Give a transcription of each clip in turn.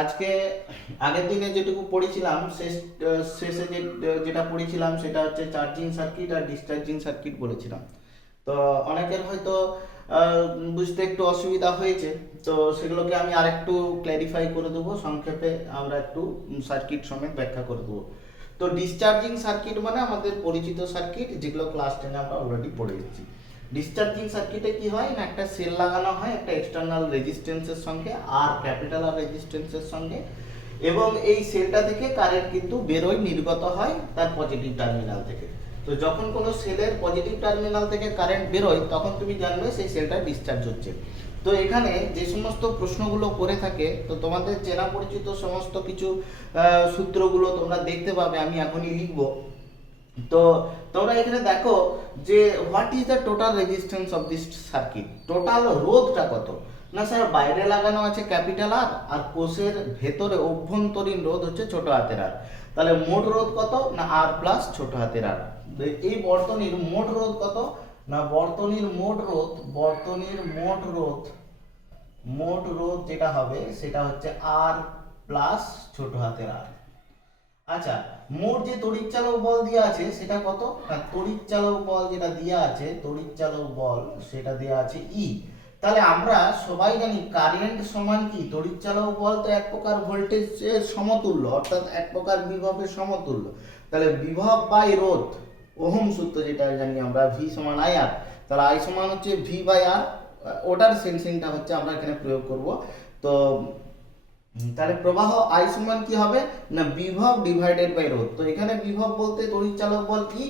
আজকে আগের দিনে যেটুকু পড়েছিলাম শেষে যেটা পড়েছিলাম সেটা হচ্ছে চার্জিং সার্কিট আর ডিসচার্জিং সার্কিট বলেছিলাম। তো অনেকের হয়তো বুঝতে একটু অসুবিধা হয়েছে, তো সেগুলোকে আমি আরেকটু ক্ল্যারিফাই করে দেবো, সংক্ষেপে আমরা একটু সার্কিট সমেত ব্যাখ্যা করে দেবো। তো ডিসচার্জিং সার্কিট মানে আমাদের পরিচিত সার্কিট, যেগুলো ক্লাস 10 আমরা অলরেডি পড়ে এসেছি। ডিসচার্জিং সার্কিটে কি হয় না, একটা সেল লাগানো হয় একটা এক্সটার্নাল রেজিস্ট্যান্সের সঙ্গে, আর ক্যাপিটাল আর রেজিস্ট্যান্সের সঙ্গে, এবং এই সেলটা থেকে কারেন্ট কিন্তু বেরোয়, নির্গত হয় তার পজিটিভ টার্মিনাল থেকে। তো যখন কোনো সেলের পজিটিভ টার্মিনাল থেকে কারেন্ট বেরোয় তখন তুমি জানবে সেই সেলটা ডিসচার্জ হচ্ছে। তো এখানে যে সমস্ত প্রশ্নগুলো করে থাকে, তো তোমাদের চেনা পরিচিত সমস্ত কিছু সূত্রগুলো তোমরা দেখতে পাবে, আমি এখনই লিখবো। তো তোমরা এখানে দেখো যে what is the total resistance of this circuit, total রোধটা কত। না স্যার, বাইরে লাগানো আছে ক্যাপিটাল আর, আর কোষের ভেতরে অভ্যন্তরীণ রোধ হচ্ছে ছোট হাতের আর। তাহলে মোট রোধ কত না আর প্লাস ছোট হাতের আর। এই বর্তনীর মোট রোধ কত না, মোট রোধ যেটা হবে সেটা হচ্ছে আর প্লাস ছোট হাতের আর। আচ্ছা, মোট যে তড়িৎচালক বল দেওয়া আছে সেটা কত না, তড়িৎচালক বল যেটা দেওয়া আছে, তড়িৎচালক বল সেটা দেওয়া আছে ই। তাহলে আমরা সবাই জানি কারেন্ট সমান কি, তড়িৎচালক বল তো এক প্রকার ভোল্টেজের সমতুল্য, অর্থাৎ এক প্রকার বিভবের সমতুল্য। তাহলে বিভব বাই রোধ, ওহম সূত্র যেটা জানি আমরা, ভি সমান আই আর। তাহলে আই সমান হচ্ছে ভি বাই আর, ওটার সেন্সিংটা হচ্ছে আমরা এখানে প্রয়োগ করব। তো তাহলে প্রবাহ আই সমান কি হবে না, বিভব ডিভাইডেড বাই রোধ। তো এখানে বিভব বলতে তড়িৎচালক বল কি,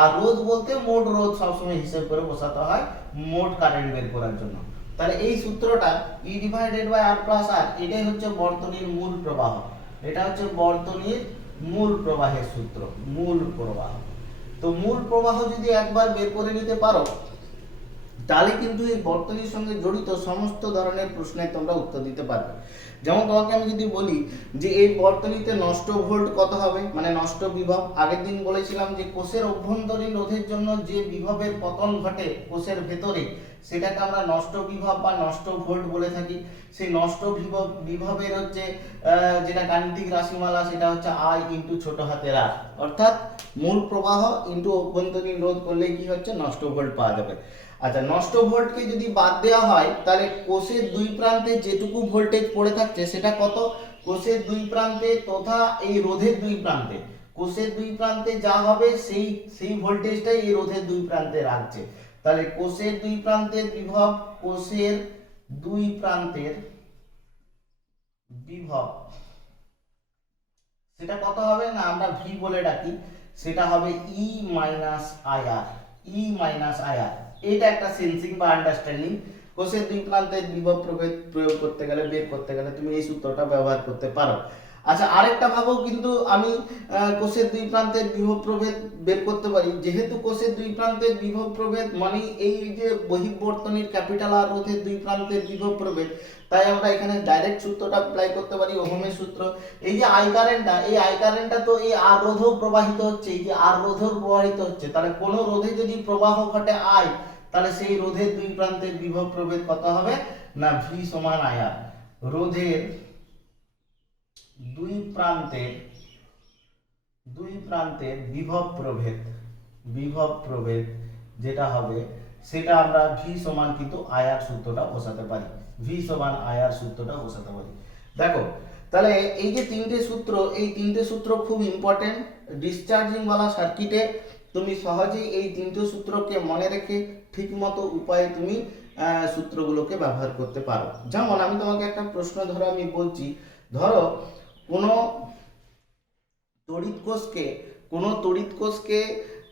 আর রোধ বলতে মোট রোধ সবসময় হিসেব করে বসাতে হয় মোট কারেন্ট বের করার জন্য। তাহলে এই সূত্রটা E divided by R plus R, এটাই হচ্ছে বর্তনীর মূল প্রবাহ। এটা হচ্ছে বর্তনীর মূল প্রবাহের সূত্র, মূল প্রবাহ। তো মূল প্রবাহ যদি একবার বের করে নিতে পারো, তাহলে কিন্তু এই বর্তনীর সঙ্গে জড়িত সমস্ত ধরনের প্রশ্নের তোমরা উত্তর দিতে পারবে। যেমন তোমাকে আমি যদি বলি যে এই বর্তনীতে নষ্ট ভোল্ট কত হবে, মানে নষ্ট বিভব, আগের দিন বলেছিলাম যে কোষের অভ্যন্তরীণ রোধের জন্য যে বিভবের পতন ঘটে কোষের ভেতরে, সেটাকে আমরা নষ্ট বিভব বা নষ্ট ভোল্ট বলে থাকি। সেই নষ্ট বিভবের হচ্ছে যেটা গাণিতিক রাশিমালা, সেটা হচ্ছে আই ইন্টু ছোট হাতের আর, অর্থাৎ মূল প্রবাহ ইন্টু অভ্যন্তরীণ রোধ করলে কি হচ্ছে, নষ্ট ভোল্ট পাওয়া যাবে। আচ্ছা, নষ্ট ভোল্টকে যদি বাদ দেওয়া হয় তাহলে কোষের দুই প্রান্তে যেটুকু ভোল্টেজ পড়ে থাকছে সেটা কত, কোষের দুই প্রান্তে তথা এই রোধের দুই প্রান্তে, কোষের দুই প্রান্তে যা হবে সেই সেই ভোল্টেজটাই এই রোধের দুই প্রান্তে রাখছে। তাহলে কোষের দুই প্রান্তের বিভব, কোষের দুই প্রান্তের বিভব সেটা কত হবে না, আমরা ভি বলে ডাকি, সেটা হবে ই মাইনাস আইআর, ই মাইনাস আইআর। এটা একটা সেন্সিং বা আন্ডারস্ট্যান্ডিং। কোষের দুই প্রান্তের বিভব প্রভেদ প্রয়োগ করতে গেলে, বের করতে গেলে তুমি এই সূত্রটা ব্যবহার করতে পারো। আচ্ছা, আরেকটা ভাবো কিন্তু আমি কোষের দুই প্রান্তের বিভব প্রভেদ বের করতে পারি, যেহেতু কোষের দুই প্রান্তের বিভব প্রভেদ মানে এই যে বহিঃবর্তনীর ক্যাপিটাল আর রোধের দুই প্রান্তের বিভব প্রভেদ, তাই আমরা এখানে ডাইরেক্ট সূত্রটা অ্যাপ্লাই করতে পারি, ওহমের সূত্র। এই যে আই কারেন্টটা, এই আই কারেন্টটা তো এই আর রোধেও প্রবাহিত হচ্ছে, এই যে আর রোধেও প্রবাহিত হচ্ছে, তাহলে কোন রোধে যদি প্রবাহ ঘটে আই, তাহলে সেই রোধের দুই প্রান্তের বিভব প্রভেদ কত হবে না, ভি সমান আই আর। রোধের দুই প্রান্তের বিভব প্রভেদ যেটা হবে সেটা আমরা ভি সমান কিন্তু আয়ার সূত্রটা বসাতে পারি, ভি সমান আয়ার সূত্রটা বসাতে পারি। দেখো, তাহলে এই যে তিনটে সূত্র, এই তিনটে সূত্র খুব ইম্পর্টেন্ট ডিসচার্জিং ওয়ালা সার্কিটে। তুমি সহজেই এই তিনটে সূত্রকে মনে রেখে ঠিকমতো উপায়ে তুমি সূত্রগুলোকে ব্যবহার করতে পারো। যেমন আমি তোমাকে একটা প্রশ্ন ধরো আমি বলছি, ধরো কোনো তড়িৎ কোষকে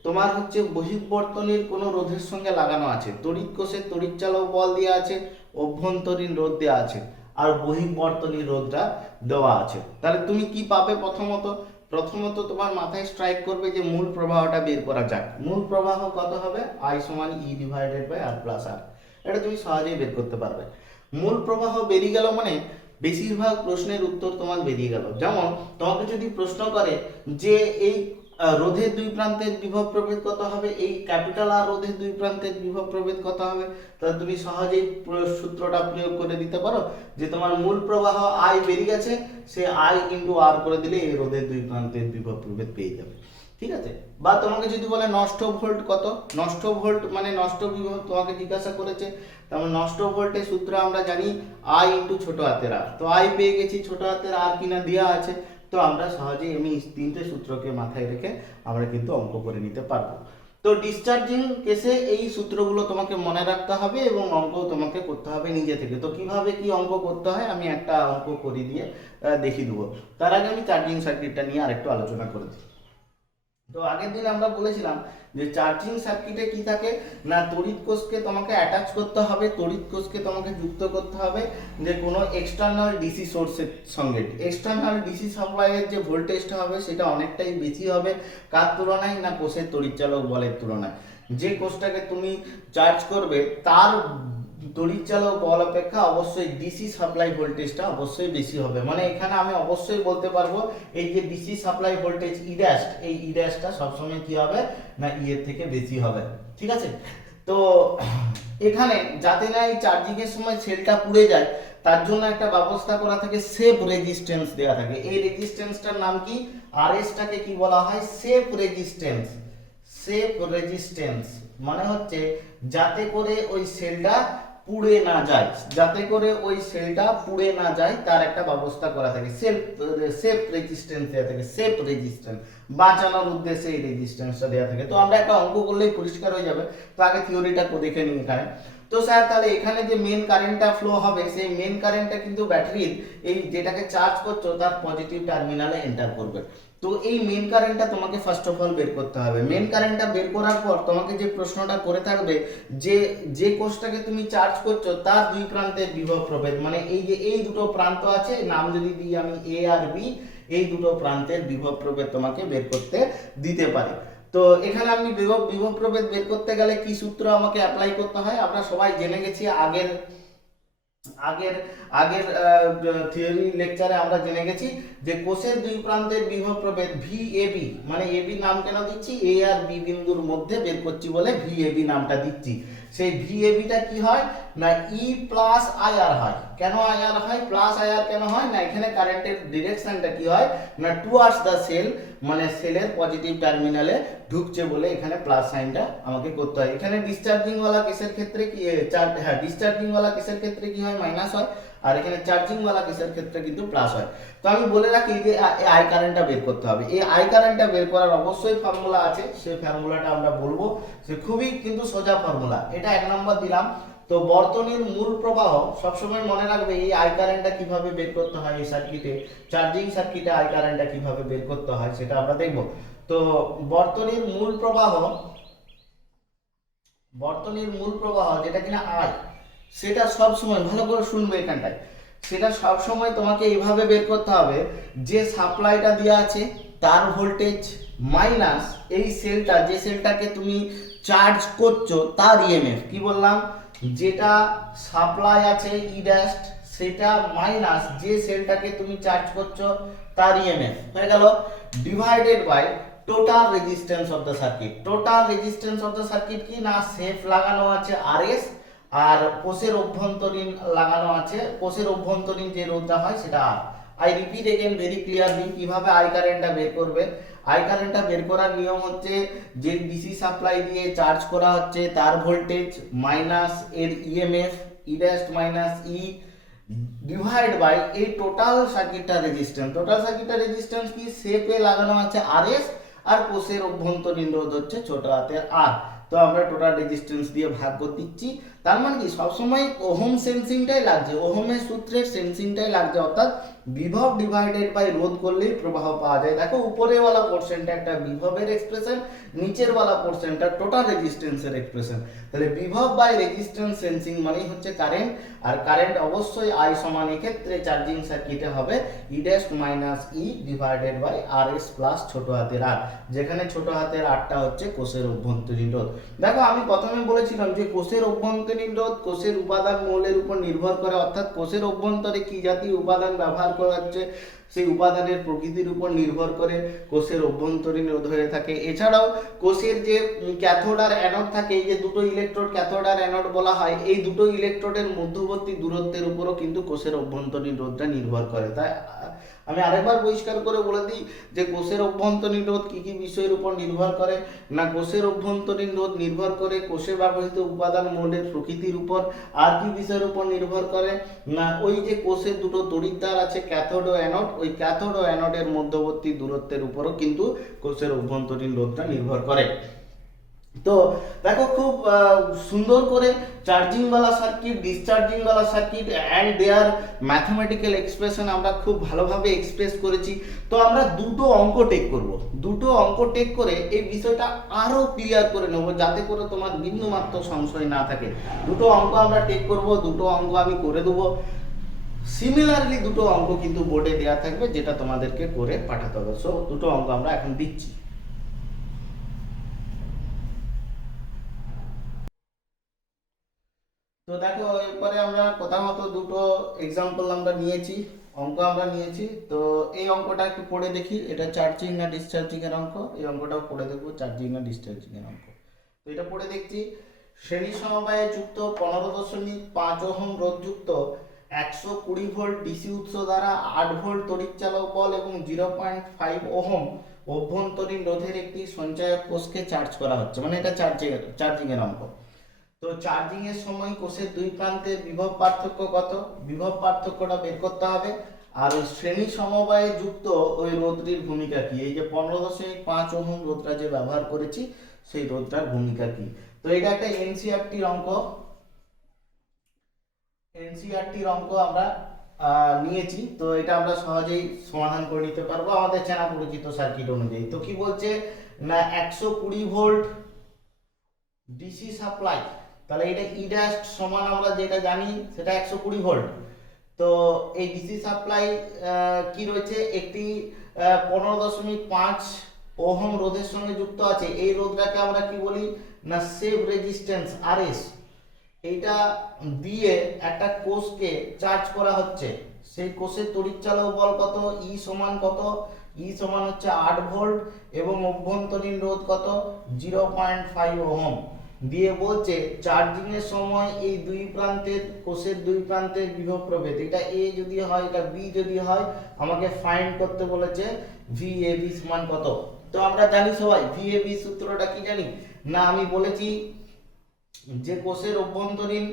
তোমার হচ্ছে বহিঃবর্তনীর কোনো রোধের সঙ্গে লাগানো আছে, তড়িৎ কোষের তড়িৎচালক বল দেওয়া আছে, অভ্যন্তরীণ রোধ দেওয়া আছে, আর বহিঃবর্তনীর রোধটা দেওয়া আছে। তাহলে তুমি কি পাবে, প্রথমত তোমার মাথায় স্ট্রাইক করবে যে মূল প্রবাহটা বের করা যাক। মূল প্রবাহ কত হবে, আই সমান E divided by R plus R. এটা তুমি সহজেই বের করতে পারবে। মূল প্রবাহ বেরিয়ে গেল মানে বেশিরভাগ প্রশ্নের উত্তর তোমার বেরিয়ে গেল। যেমন তোমাকে যদি প্রশ্ন করে যে এই রোধের দুই প্রান্তের বিভব প্রভেদ কত হবে, এই ক্যাপিটাল আর রোধের দুই প্রান্তের বিভব প্রভেদ কত হবে, তাহলে তুমি সহজেই সূত্রটা প্রয়োগ করে দিতে পারো যে তোমার মূল প্রবাহ আই বেরিয়ে গেছে, সে আই ইন্টু আর করে দিলে এই রোধের দুই প্রান্তের বিভব প্রভেদ পেয়ে যাবে। ঠিক আছে, বা তোমাকে যদি বলে নষ্ট ভোল্ট কত, নষ্ট ভোল্ট মানে নষ্ট বিভব তোমাকে জিজ্ঞাসা করেছে, তারপর নষ্ট ভোল্টের সূত্র আমরা জানি আই ইন্টু ছোট হাতের আর, তো আই পেয়ে গেছি, ছোট হাতের আর কিনা দেওয়া আছে, তো আমরা সহজেই আমি তিনটে সূত্রকে মাথায় রেখে আমরা কিন্তু অঙ্ক করে নিতে পারবো। তো ডিসচার্জিং কেসে এই সূত্রগুলো তোমাকে মনে রাখতে হবে এবং অঙ্ক তোমাকে করতে হবে নিজে থেকে। তো কিভাবে কি অঙ্ক করতে হয় আমি একটা অঙ্ক করে দিয়ে দেখিয়ে দেবো। তার আগে আমি চার্জিং সার্কিটটা নিয়ে আরেকটু আলোচনা করে দিই। তো আগের দিন আমরা বলেছিলাম যে চার্জিং সার্কিটে কি থাকে না, তড়িৎ কোষকে তোমাকে অ্যাটাচ করতে হবে, তড়িৎ কোষকে তোমাকে যুক্ত করতে হবে যে কোনো এক্সটার্নাল ডিসি সোর্সের সঙ্গে। এক্সটার্নাল ডিসি সাপ্লাইয়ের যে ভোল্টেজটা হবে সেটা অনেকটাই বেশি হবে কার তুলনায় না, কোষের তড়িৎচালক বলের তুলনায়। যে কোষটাকে তুমি চার্জ করবে তার তড়িৎচালক বল অপেক্ষা অবশ্যই ডিসি সাপ্লাই ভোল্টেজটা অবশ্যই বেশি হবে। মানে এখানে আমি অবশ্যই বলতে পারবো এই যে DC supply voltage E dash, এই ই ড্যাশটা সবসময় কি হবে না ই এর থেকে বেশি হবে। ঠিক আছে, তো এখানে যাতে না এই চার্জিং এর সময় সেলটা পুড়ে যায় তার জন্য একটা ব্যবস্থা করা থাকে, সেফ রেজিস্ট্যান্স দেওয়া থাকে। এই রেজিস্ট্যান্সটার নাম কি, আরএস টাকে কি বলা হয়, সেফ রেজিস্ট্যান্স। সেফ রেজিস্ট্যান্স মানে হচ্ছে যাতে করে ওই সেলটা পুড়ে না যায়, যাতে করে ওই সেলটা পুড়ে না যায় তার একটা ব্যবস্থা করা থাকে, সেফ রেজিস্ট্যান্স দেওয়া থাকে, সেফ রেজিস্ট্যান্স বাঁচানোর উদ্দেশ্যে এই রেজিস্ট্যান্সটা দেওয়া থাকে। তো আমরা একটা অঙ্ক করলেই পরিষ্কার হয়ে যাবে, তো আগে থিওরিটা দেখে নিই এখানে। তো স্যার তাহলে এখানে যে মেন কারেন্টটা ফ্লো হবে সেই মেন কারেন্টটা কিন্তু ব্যাটারির এই যেটাকে চার্জ করছো তার পজিটিভ টার্মিনালে এন্টার করবে। তো এই মেন কারেন্টটা তোমাকে ফার্স্ট অফ অল বের করতে হবে। মেন কারেন্টটা বের করার পর তোমাকে যে প্রশ্নটা করে থাকবে যে যে কোষটাকে তুমি চার্জ করছো তার দুই প্রান্তের বিভব প্রভেদ, মানে এই যে এই দুটো প্রান্ত আছে, নাম যদি দিই আমি এ আর বি, এই দুটো প্রান্তের বিভব প্রভেদ তোমাকে বের করতে দিতে পারে। তো এখানে আমি বিভব প্রভেদ বের করতে গেলে কি সূত্র আমাকে অ্যাপ্লাই করতে হয় আমরা সবাই জেনে গেছি। আগের আগের আগের থিওরি লেকচারে আমরা জেনে গেছি যে কোষের দুই প্রান্তের বিভব প্রভেদ VAB, মানে এবি নাম কেন দিচ্ছি, এ আর বি বিন্দুর মধ্যে বের করছি বলে VAB নামটা দিচ্ছি। সেই VABটা কি হয় না ই প্লাস আইআর হয়। কেন আইআর হয়, প্লাস আইআর কেন হয় না, এখানে কারেন্টের ডিরেকশনটা কি হয় না টুয়ার্ডস দ্য সেল, মানে সেলের পজিটিভ টার্মিনালে ঢুকছে বলে এখানে প্লাস সাইনটা আমাকে করতে হয়। এখানে ডিসচার্জিং ওয়ালা কেসের ক্ষেত্রে কি ডিসচার্জিং ওয়ালা কেসের ক্ষেত্রে কি হয় মাইনাস হয়, আর এখানে চার্জিং ওয়ালা কেসের ক্ষেত্রে কিন্তু প্লাস হয়। তো আমি বলে রাখি যে আই কারেন্টটা বের করতে হবে। এই আই কারেন্টটা বের করার অবশ্যই ফর্মুলা আছে, সেই ফর্মুলাটা আমরা বলবো, সে খুবই কিন্তু সোজা ফর্মুলা। এটা 1 নম্বর দিলাম। তো বর্তনীর মূল প্রবাহ সবসময় মনে রাখবে এই আই কারেন্টটা কিভাবে বের করতে হয় এই সার্কিটে, চার্জিং সার্কিটে আই কারেন্টটা কিভাবে বের করতে হয় সেটা আমরা দেখব। তো বর্তনীর মূল প্রবাহ যেটা কিনা আই, সেটা সব সময় ভালো করে শুনবে এখানটায়, সেটা সব সময় তোমাকে এইভাবে বের করতে হবে যে সাপ্লাইটা দেওয়া আছে তার ভোল্টেজ মাইনাস এই সেলটা, যে সেলটাকে তুমি চার্জ করছো তার ইএমএফ। কি বললাম, যেটা সাপ্লাই আছে ই ড্যাশ সেটা মাইনাস যে সেলটাকে তুমি চার্জ করছো তার ইএমএফ হয়ে গেল, divided by total resistance of the circuit. Total resistance of the circuit কি না, সেফ লাগানো আছে আরএস, আর কোষের অভ্যন্তরীণ লাগানো আছে, কোষের অভ্যন্তরীণ যে রোধটা হয় সেটা R. I repeat again very clearly কিভাবে আই কারেন্টটা বের করবে। আই কারেন্টটা বের করার নিয়ম হচ্ছে যে ডিসি সাপ্লাই দিয়ে চার্জ করা হচ্ছে তার ভোল্টেজ মাইনাস এর EMF E dash minus E divide by এই টোটাল সার্কিটটা রেজিস্ট্যান্স। টোটাল সার্কিটটা রেজিস্ট্যান্স কি, সেপে লাগানো আছে আরএস আর কোষের অভ্যন্তরীণ রোধ হচ্ছে ছোট হাতের আর। তো আমরা টোটাল রেজিস্ট্যান্স দিয়ে ভাগ করে দিচ্ছি, তার মানে কি সবসময় ওহম সেন্সিংটাই লাগছে, ওহমের সূত্রের সেন্সিংটাই লাগছে, অর্থাৎ বিভব ডিভাইডেড বাই রোধ করলেই প্রবাহ পাওয়া যায়। দেখো উপরের ওয়ালা পোর্শনটা একটা বিভবের এক্সপ্রেশন, নিচের ওয়ালা পোর্শনটা টোটাল রেজিস্ট্যান্সের এক্সপ্রেশন। তাহলে বিভব বাই রেজিস্ট্যান্স সেন্সিং মানেই হচ্ছে কারেন্ট, আর কারেন্ট অবশ্যই আই সমান এক্ষেত্রে চার্জিং সার্কিটে হবে E dash minus E divided by R S plus ছোট হাতের আর, যেখানে ছোট হাতের আরটা হচ্ছে কোষের অভ্যন্তরীণ রোধ। দেখো আমি প্রথমে বলেছিলাম যে কোষের অভ্যন্তরীণ রোধ কোষের উপাদান মৌলের উপর নির্ভর করে, অর্থাৎ কোষের অভ্যন্তরে কি জাতীয় উপাদান ব্যবহার করা হচ্ছে সেই উপাদানের প্রকৃতির উপর নির্ভর করে কোষের অভ্যন্তরীণ রোধ হয়ে থাকে। এছাড়াও কোষের যে ক্যাথোড আর অ্যানোড থাকে, এই যে দুটো ইলেকট্রোড ক্যাথোড আর অ্যানোড বলা হয়, এই দুটো ইলেকট্রোডের মধ্যবর্তী দূরত্বের উপরও কিন্তু কোষের অভ্যন্তরীণ রোধটা নির্ভর করে। তাই আমি আরেকবার পরিষ্কার করে বলে দিই যে কোষের অভ্যন্তরীণ রোধ কী কী বিষয়ের উপর নির্ভর করে না, কোষের অভ্যন্তরীণ রোধ নির্ভর করে কোষে ব্যবহৃত উপাদান মৌলের প্রকৃতির উপর। আর কি বিষয়ের উপর নির্ভর করে না, ওই যে কোষের দুটো তড়িৎদ্বার আছে ক্যাথোড ও অ্যানোড, ওই ক্যাথোড ও অ্যানোডের মধ্যবর্তী দূরত্বের উপরও কিন্তু কোষের অভ্যন্তরীণ রোধটা নির্ভর করে। তো দেখো খুব সুন্দর করে চার্জিং वाला সার্কিট, ডিসচার্জিং वाला circuit and their mathematical expression আমরা খুব ভালোভাবে এক্সপ্রেস করেছি। তো আমরা দুটো অঙ্ক টেক করব, দুটো অঙ্ক টেক করে এই বিষয়টা আরো ক্লিয়ার করে নেব, যাতে করে তোমার বিন্দুমাত্র সংশয় না থাকে। দুটো অঙ্ক আমরা টেক করব, দুটো অঙ্ক আমি করে দেবো। সিমিলারলি দুটো অঙ্ক কিন্তু বোর্ডে দেওয়া থাকবে, যেটা তোমাদেরকে করে পাঠাতে হবে। সো দুটো অঙ্ক আমরা এখন দিচ্ছি। তো দেখো এরপরে আমরা কথা মতো দুটো এক্সাম্পল আমরা নিয়েছি, অঙ্ক আমরা নিয়েছি। তো এই অঙ্কটা একটু পড়ে দেখি, এটা চার্জিং না ডিসচার্জিং এর অঙ্ক। এই অঙ্কটাও পড়ে দেখবো চার্জিং না ডিসচার্জিং এর অঙ্ক। তো এটা পড়ে দেখছি, শ্রেণী সমবায়ে যুক্ত 15.5 ওহম রোধযুক্ত 120 ভোল্ট ডিসি উৎস দ্বারা 8 ভোল্ট তড়িৎচালক বল এবং 0.5 ওহম অভ্যন্তরীণ রোধের একটি সঞ্চায়ক কোষকে চার্জ করা হচ্ছে, মানে এটা চার্জিং এর অঙ্ক। তো চার্জিং এর সময় কোষের দুই প্রান্তের বিভব পার্থক্য কত, বিভব পার্থক্যটা বের করতে হবে। আর ওই শ্রেণী সমবায়ে যুক্ত ওই রোধটির ভূমিকা কি, এই যে 15.5 ওহম রোধটা যে ব্যবহার করেছি সেই রোধটার ভূমিকা কি। তো এটা একটা এনসিইআরটির অঙ্ক, এনসিইআরটির অঙ্ক আমরা নিয়েছি। তো এটা আমরা সহজেই সমাধান করে নিতে পারবো আমাদের চেনা পরিচিত সার্কিট অনুযায়ী। তো কি বলছে না 120 ভোল্ট ডিসি সাপ্লাই, তাহলে এটা ই ড্যাশ সমান আমরা যেটা জানি সেটা 120 ভোল্ট। তো এই ডিসি সাপ্লাই কি রয়েছে, একটি 15.5 ওহম রোধের সঙ্গে যুক্ত আছে। এই রোধটাকে আমরা কি বলি না সেভ রেজিস্ট্যান্স আরএস। এইটা দিয়ে একটা কোষকে চার্জ করা হচ্ছে। সেই কোষের তড়িৎচালক বল কত, ই সমান কত, ই সমান হচ্ছে 8 ভোল্ট এবং অভ্যন্তরীণ রোধ কত 0.5 ওহম দিয়ে বলছে চার্জিং এর সময় এই দুই প্রান্তের কোষের দুই প্রান্তের বিভব প্রভেদ, এটা এ যদি হয় এটা বি যদি হয়, আমাকে ফাইন্ড করতে বলেছে ভিএবি সমান কত। তো আমরা জানি সবাই ভিএবি সূত্রটা কি জানি না, আমি বলেছি যে কোষের অভ্যন্তরীণ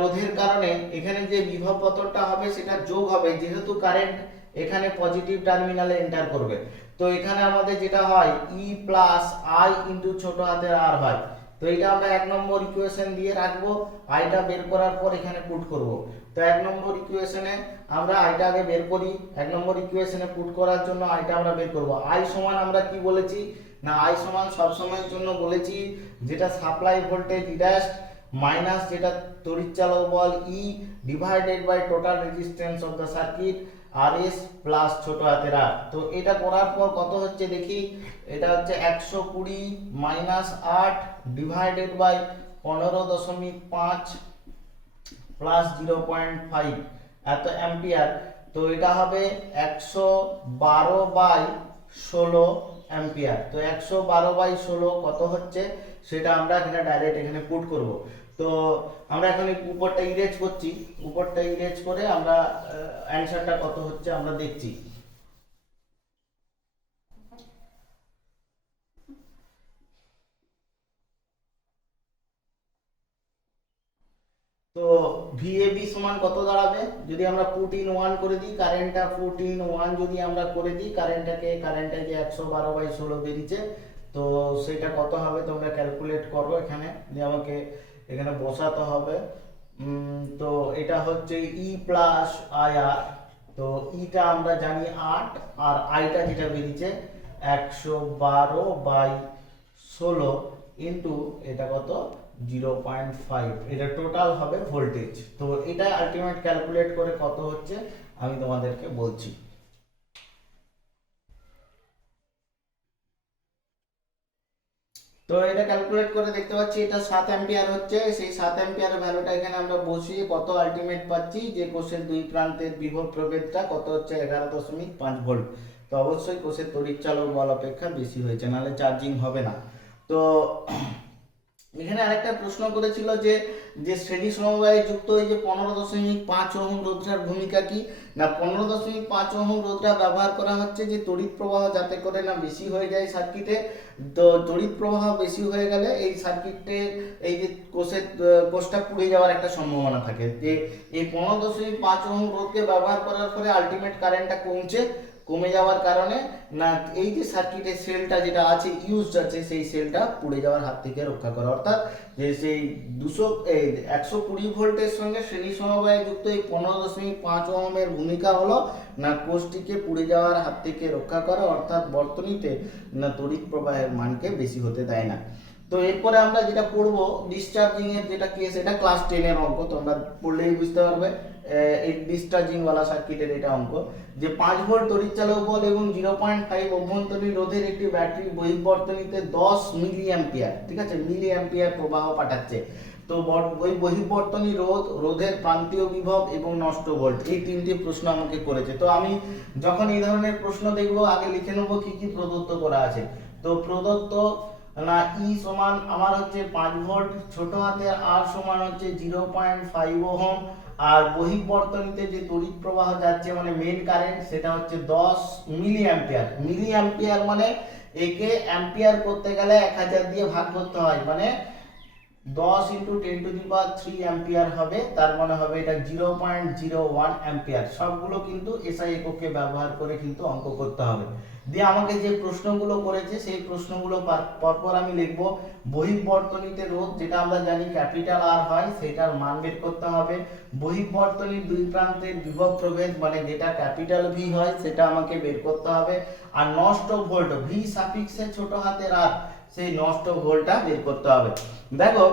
রোধের কারণে এখানে যে বিভব পতনটা হবে সেটা যোগ হবে, যেহেতু কারেন্ট এখানে পজিটিভ টার্মিনালে এন্টার করবে। তো এখানে আমাদের যেটা হয় ই প্লাস আই ইন্টু ছোট হাতের আর হয়। তো এটা আমরা 1 নম্বর ইকুয়েশন দিয়ে রাখবো, আইটা বের করার পর এখানে পুট করব। তো 1 নম্বর ইকুয়েশনে আমরা আইটা আগে বের করি, 1 নম্বর ইকুয়েশনে পুট করার জন্য আইটা আমরা বের করব। আই সমান আমরা কি বলেছি না, আই সমান সব সময়ের জন্য বলেছি যেটা supply voltage E dash minus যেটা তড়িৎচালক বল E divided by total resistance of the circuit RS plus ছোট হাতের আর। তো এটা করার পর কত হচ্ছে দেখি, এটা হচ্ছে 120 মাইনাস 8 ডিভাইডেড বাই 15.5 প্লাস 0.5 এত অ্যাম্পিয়ার। তো এটা হবে 112 বাই 16 অ্যাম্পিয়ার। তো 112 বাই 16 কত হচ্ছে সেটা আমরা এখানে ডাইরেক্ট এখানে পুট করব। তো আমরা এখন উপরটা ইরেজ করছি, উপরটা ইরেজ করে আমরা অ্যানসারটা কত হচ্ছে আমরা দেখছি। তো ভিএবি সমান কত দাঁড়াবে, যদি আমরা পুট ইন 1 করে দিই, কারেন্টটা পুট ইন 1 যদি আমরা করে দিই, কারেন্টটা যে 112 বাই 16 বেরিয়েছে, তো সেটা কত হবে তোমরা ক্যালকুলেট করো এখানে, যে আমাকে এখানে বসাতে হবে। তো এটা হচ্ছে ই প্লাস আই আর। তো ইটা আমরা জানি 8 আর আইটা যেটা বেরিয়েছে 112 বাই 16 ইন্টু এটা কত 0.5, এটা টোটাল হবে ভোল্টেজ। তো এটা আলটিমেট ক্যালকুলেট করে কত হচ্ছে আমি তোমাদেরকে বলছি। তো এটা ক্যালকুলেট করে দেখতে পাচ্ছি এটা 7 অ্যাম্পিয়ার হচ্ছে। সেই 7 অ্যাম্পিয়ারের ভ্যালুটা এখানে আমরা বসিয়ে কত আলটিমেট পাচ্ছি যে কোষের দুই প্রান্তের বিভব প্রভেদটা কত হচ্ছে 11.5 ভোল্ট। তো অবশ্যই কোষের তড়িৎচালক বল অপেক্ষা বেশি হয়েছে, নাহলে চার্জিং হবে না। তো এখানে আরেকটা প্রশ্ন করেছিল যে যে শ্রেণী সমবায়ে যুক্ত এই যে 15.5 ওহম রোধটার ভূমিকা কি না, 15.5 ওহম রোধটা ব্যবহার করা হচ্ছে যে তড়িৎ প্রবাহ যাতে করে না বেশি হয়ে যায় সার্কিটে। তো তড়িৎ প্রবাহ বেশি হয়ে গেলে এই সার্কিটের এই যে কোষটা পুড়ে যাওয়ার একটা সম্ভাবনা থাকে। যে এই 15.5 ওহম রোধকে ব্যবহার করার ফলে আলটিমেট কারেন্টটা কমে যাওয়ার কারণে না এই যে সার্কিটের সেলটা যেটা আছে ইউজড আছে সেই সেলটা পুড়ে যাওয়ার হাত থেকে রক্ষা করে। অর্থাৎ যে সেই 120 ভোল্টের সঙ্গে শ্রেণী সমবায়ে যুক্ত এই 15.5 ওহমের ভূমিকা হলো না কোষটিকে পুড়ে যাওয়ার হাত থেকে রক্ষা করা, অর্থাৎ বর্তনীতে না তড়িৎ প্রবাহের মানকে বেশি হতে দেয় না। তো এরপরে আমরা যেটা পড়বো ডিসচার্জিং এর যেটা কেস, এটা ক্লাস 10 এর অঙ্ক, তোমরা পড়লেই বুঝতে পারবে। এই ডিসচার্জিং ওয়ালা সার্কিটের এটা অঙ্ক যে 5 ভোল্ট তড়িৎচালক বল এবং 0.5 অভ্যন্তরীণ রোধের একটি ব্যাটারি বহির্বর্তনীতে 10 মিলি অ্যাম্পিয়ার, ঠিক আছে, মিলি অ্যাম্পিয়ার প্রবাহ পাঠাচ্ছে। তো ওই বহির্বর্তনী রোধের প্রান্তীয় বিভব এবং নষ্ট ভোল্ট, এই তিনটি প্রশ্ন আমাকে করেছে। তো আমি যখন এই ধরনের প্রশ্ন দেখবো আগে লিখে নেবো কি কি প্রদত্ত করা আছে। তো প্রদত্ত না ই সমান আমার হচ্ছে 5 ভোল্ট, ছোট হাতের আর সমান হচ্ছে 0.5 ওহম, আর বহির্বর্তনীতে যে তড়িৎ প্রবাহ যাচ্ছে মানে মেইন কারেন্ট সেটা হচ্ছে 10 মিলি অ্যাম্পিয়ার। মিলি অ্যাম্পিয়ার মানে একে অ্যাম্পিয়ার করতে গেলে 1000 দিয়ে ভাগ করতে হয়, মানে 10 × 10⁻³ অ্যাম্পিয়ার হবে, তার মানে হবে এটা 0.01 অ্যাম্পিয়ার। সবগুলো কিন্তু এসআই এককে ব্যবহার করে কিন্তু অঙ্ক করতে হবে। দিয়ে আমাকে যে প্রশ্নগুলো করেছে সেই প্রশ্নগুলো পরপর আমি লিখব। বহির্বর্তনীতে রোধ যেটা আমরা জানি ক্যাপিটাল আর হয় সেটার মান বের করতে হবে। বহির্বর্তনীর দুই প্রান্তের বিভব প্রভেদ মানে যেটা ক্যাপিটাল ভি হয় সেটা আমাকে বের করতে হবে। আর নষ্ট ভোল্ট ভি সাফিক্সে ছোট হাতের আর সেই নষ্ট ভোল্টটা বের করতে হবে। দেখো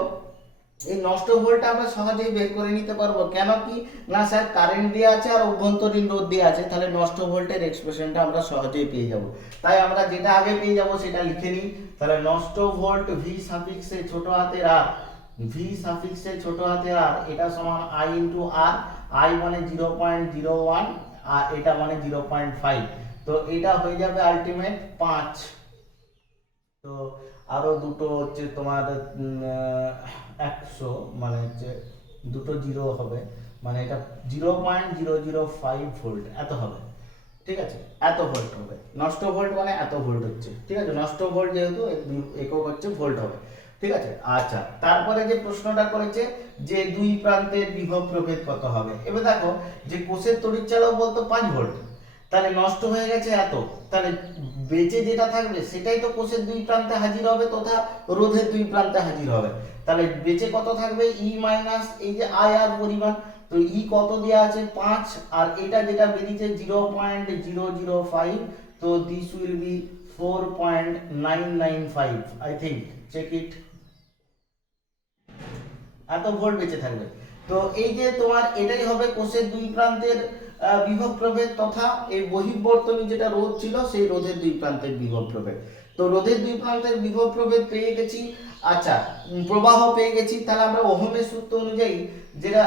এই নষ্ট ভোল্টটা আমরা সহজেই বের করে নিতে পারবো। কেন কি না স্যার কারেন্ট দেওয়া আছে আর অভ্যন্তরীণ রোধ দেওয়া আছে, তাহলে নষ্ট ভোল্টের এক্সপ্রেশনটা আমরা সহজেই পেয়ে যাব। তাই আমরা যেটা আগে পেয়ে যাব সেটা লিখে নিই। তাহলে নষ্ট ভোল্ট ভি সাফিক্সে ছোট হাতের আর, ভি সাফিক্সে ছোট হাতের আর এটা সমান আই ইন্টু আর। আই মানে 0.01 আর এটা মানে 0.5। তো এটা হয়ে যাবে আলটিমেট 5। তো আরো দুটো হচ্ছে তোমার 100 মানে হচ্ছে দুটো জিরো হবে, মানে এটা 0.005 ভোল্ট এত হবে, ঠিক আছে, এত ভোল্ট হবে। নষ্ট ভোল্ট মানে এত ভোল্ট হচ্ছে, ঠিক আছে, নষ্ট ভোল্ট যেহেতু একক হচ্ছে ভোল্ট হবে, ঠিক আছে। আচ্ছা, তারপরে যে প্রশ্নটা করেছে যে দুই প্রান্তের বিভব প্রভেদ কত হবে। এবার দেখো যে কোষের তড়িৎচালক বলতো 5 ভোল্ট, তাহলে নষ্ট হয়ে গেছে এত, তাহলে বেঁচে যেটা থাকবে সেটাই তো কোষের দুই প্রান্তে হাজির হবে তথা রোধের দুই প্রান্তে হাজির হবে। তাহলে বেঁচে কত থাকবে ই মাইনাস এই যে আই আর পরিমাণ। তো ই কত দেওয়া আছে 5, আর এটা যেটা বেরিয়েছে 0.005। তো this will be 4.995 I think, check it. এত ভোল্ট বেঁচে থাকবে। তো এই যে তোমার এটাই হবে কোষের দুই প্রান্তের বিভব প্রভেদ তথা এই বহির্বর্তনী যেটা রোধ ছিল সেই রোধের দুই প্রান্তের বিভব প্রভেদ। তো রোধের দুই প্রান্তের বিভব প্রভেদ পেয়ে গেছি। আচ্ছা, প্রবাহ পেয়ে গেছি। তাহলে আমরা ওহমের সূত্র অনুযায়ী যেটা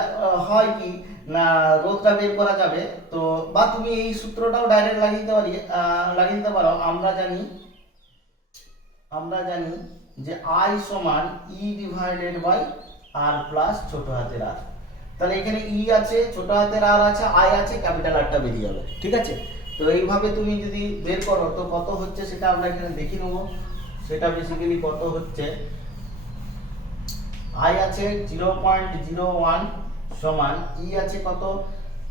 হয় কি না রোধটা বের করা যাবে। তো বা তুমি এই সূত্রটাও ডাইরেক্ট লাগিয়ে দিতে পারো। আমরা জানি যে I সমান E divided by R plus ছোট হাতের r। তাহলে এখানে E আছে, ছোট হাতের r আছে, I আছে, ক্যাপিটাল Rটা বেরিয়ে যাবে, ঠিক আছে। তো এইভাবে তুমি যদি বের করো তো কত হচ্ছে সেটা আমরা এখানে দেখে নেব। সেটা বেসিক্যালি কত হচ্ছে, I আছে 0.01 সমান E আছে কত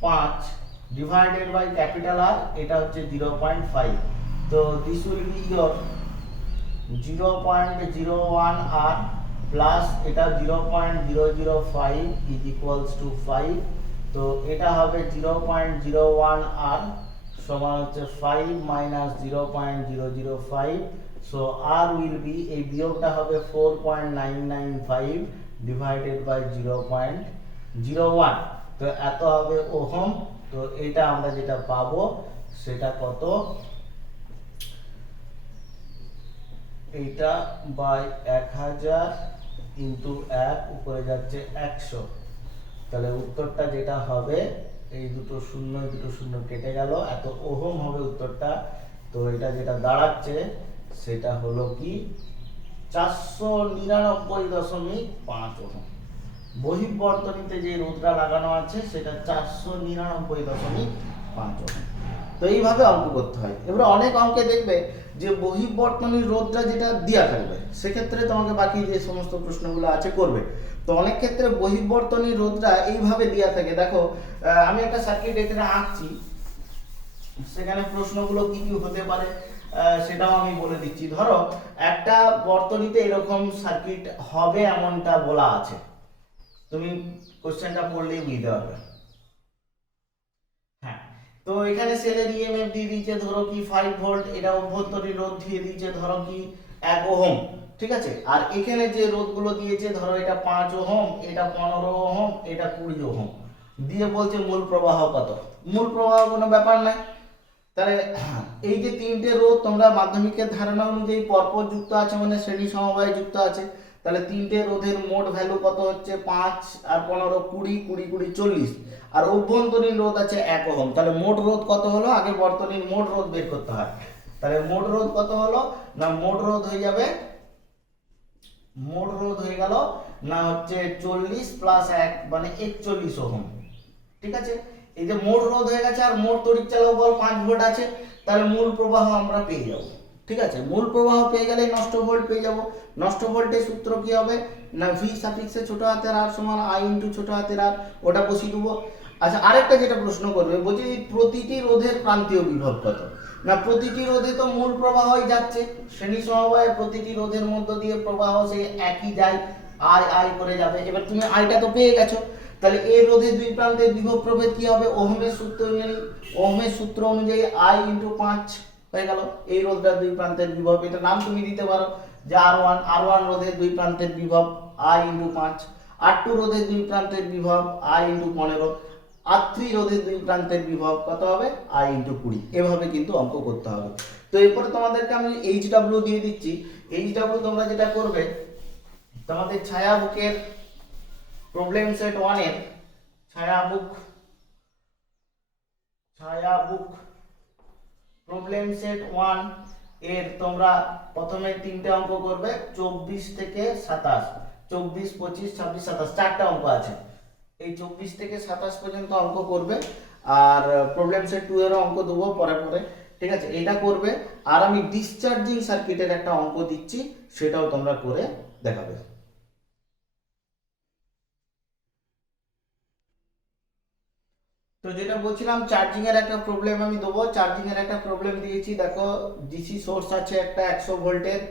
5 ডিভাইডেড বাই ক্যাপিটাল R, এটা হচ্ছে 0.5। তো this will B your 0.01 r plus এটা 0.005 ইজ ইকুয়ালস টু 5। তো এটা হবে 0.01 r সমান হচ্ছে 5 minus 0.005। So r will be, এই বিয়োগটা হবে 4.995 ডিভাইডেড বাই 0.01। তো এত হবে ওহম। তো এটা আমরা যেটা পাবো সেটা কত এইটা বাই 1000 ইন্টু 1 উপরে যাচ্ছে 100, তাহলে উত্তরটা যেটা হবে এই দুটো শূন্য কেটে গেল, এত ওহম হবে উত্তরটা। তো এটা যেটা দাঁড়াচ্ছে সেটা হলো কি 499.5 ওহম। বহিঃবর্তনীতে যে রোধটা লাগানো আছে সেটা 499.5 ওহম। তো এইভাবে অঙ্ক করতে হয়। এবার অনেক অঙ্কে দেখবে যে বহিঃবর্তনীর রোধটা যেটা দেওয়া থাকবে, সেক্ষেত্রে তোমাকে বাকি যে সমস্ত প্রশ্নগুলো আছে করবে। তো অনেক ক্ষেত্রে বহিঃবর্তনীর রোধটা এইভাবে দেওয়া থাকে। দেখো আমি একটা সার্কিট এখানে আঁকছি, সেখানে প্রশ্নগুলো কি কি হতে পারে সেটাও আমি বলে দিচ্ছি। ধরো একটা বর্তনীতে এরকম সার্কিট হবে এমনটা বলা আছে, তুমি কোশ্চেনটা পড়লেই বুঝতে পারবে। হ্যাঁ, তো এখানে সেলের ইএমএফ দিয়ে দিয়েছে ধরো কি 5 ভোল্ট, এটা অভ্যন্তরীণ রোধ দিয়ে দিয়েছে ধরো কি 1 ওহম, ঠিক আছে। আর এখানে যে রোধগুলো দিয়েছে ধরো এটা 5 ওহম, এটা 15 ওহম, এটা 20 ওহম, দিয়ে বলছে মূল প্রবাহ কত। মূল প্রবাহ কোনো ব্যাপার নাই, তাহলে এই যে তিনটে রোধ তোমরা মাধ্যমিকের ধারণা অনুযায়ী পরপর যুক্ত আছে মানে শ্রেণী সমবায়ে যুক্ত আছে, তাহলে তিনটে রোধের মোট ভ্যালু কত হচ্ছে 5 আর 15 20 20 20 40, আর অভ্যন্তরীণ রোধ আছে 1 ওহম। তাহলে মোট রোধ কত হলো, আগে বর্তনীর মোট রোধ বের করতে হয়। তাহলে মোট রোধ কত হলো না, মোট রোধ হয়ে যাবে, মোট রোধ হয়ে গেল না হচ্ছে 40 প্লাস 1 মানে 41 ওহম, ঠিক আছে। এই যে মোট রোধ হয়ে গেছে আর মোট তড়িৎ চালক বল 5 ভোল্ট আছে, তাহলে মূল প্রবাহ আমরা পেয়ে যাব, ঠিক আছে। মূল প্রবাহ পেয়ে গেলে নষ্ট ভোল্ট পেয়ে যাব। নষ্ট ভোল্টের সূত্র কি হবে না, ভি সাফিক্সে ছোট হাতের আর সমান আই ইনটু ছোট হাতের আর, ওটা বসিয়ে দেবো। আচ্ছা, আরেকটা যেটা প্রশ্ন করবে বলছে প্রতিটি রোধের প্রান্তীয় বিভব কত। না, প্রতিটি রোধে তো মূল প্রবাহই যাচ্ছে, শ্রেণী সমবায়ে প্রতিটি রোধের মধ্য দিয়ে প্রবাহ সেই একই যায়, আই আই করে যাবে। এবার তুমি আইটা তো পেয়ে গেছো, তাহলে এই রোধের দুই প্রান্তের বিভব প্রভেদ কি হবে, ওহমের সূত্র অনুযায়ী, ওহমের সূত্র অনুযায়ী আই ইনটু 5 হয়ে গেল। এই রোধটার দুই প্রান্তের বিভব, এটা নাম তুমি দিতে পারো যে আর1 রোধের দুই প্রান্তের বিভব আই ইনটু 5, আর2 রোধের দুই প্রান্তের বিভব আই ইনটু 15, আর3 রোধের দুই প্রান্তের বিভব কত হবে আই ইনটু 20। এভাবে কিন্তু অঙ্ক করতে হবে। তো এরপরে তোমাদেরকে আমি এইচডব্লিউ দিয়ে দিচ্ছি। এইচডব্লিউ তোমরা যেটা করবে, তোমাদের ছায়াবুকের প্রবলেম সেট 1 এর ছায়াবুক প্রবলেম সেট 1 এর তোমরা প্রথমে তিনটে অঙ্ক করবে 24 থেকে 27, 24 25 26 27, চারটা অঙ্ক আছে। এই 24 থেকে 27 পর্যন্ত অঙ্ক করবে, আর প্রবলেম সেট 2 এর অঙ্ক দেবো পরে পরে, ঠিক আছে। এটা করবে, আর আমি ডিসচার্জিং সার্কিটের একটা অঙ্ক দিচ্ছি, সেটাও তোমরা করে দেখাবে। তো যেটা বলছিলাম চার্জিং এর একটা প্রবলেম আমি দেবো। চার্জিং এর একটা প্রবলেম দিয়েছি, দেখো ডিসি সোর্স আছে একটা 100 ভোল্টের,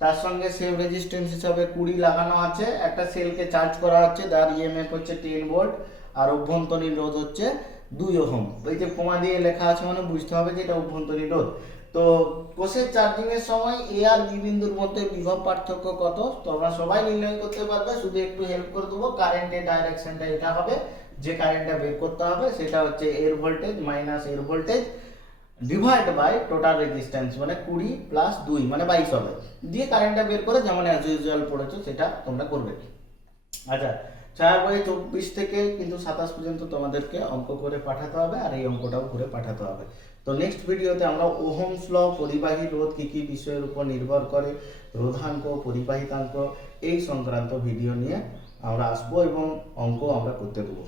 তার সঙ্গে সেভ রেজিস্ট্যান্স হিসাবে 20 লাগানো আছে, একটা সেলকে চার্জ করা হচ্ছে, যার ইএমএফ হচ্ছে 10 ভোল্ট, আর অভ্যন্তরীণ রোধ হচ্ছে 2 ওহম। এই যে কমা দিয়ে লেখা আছে মানে বুঝতে হবে যে এটা অভ্যন্তরীণ রোধ। তো কোষের চার্জিং এর সময় এ আর বি বিন্দুর মধ্যে বিভব পার্থক্য কত তোমরা সবাই নির্ণয় করতে পারবে, শুধু একটু হেল্প করে দেবো। কারেন্টের ডাইরেকশনটা এটা হবে, যে কারেন্টটা বের করতে হবে সেটা হচ্ছে এর ভোল্টেজ মাইনাস এর voltage divide by total resistance, মানে 20 প্লাস 2 মানে 22 হবে, দিয়ে কারেন্টটা বের করে যেমন অ্যাজ ইউজুয়াল পড়েছো সেটা তোমরা করবে। আচ্ছা, ছায়া বইয়ে 24 থেকে কিন্তু 27 পর্যন্ত তোমাদেরকে অঙ্ক করে পাঠাতে হবে, আর এই অঙ্কটাও করে পাঠাতে হবে। তো নেক্সট ভিডিওতে আমরা ওহমস ল, পরিবাহী রোধ কী কী বিষয়ের উপর নির্ভর করে, রোধাঙ্ক, পরিবাহিতাঙ্ক, এই সংক্রান্ত ভিডিও নিয়ে আমরা আসবো এবং অঙ্ক আমরা করতে দেবো।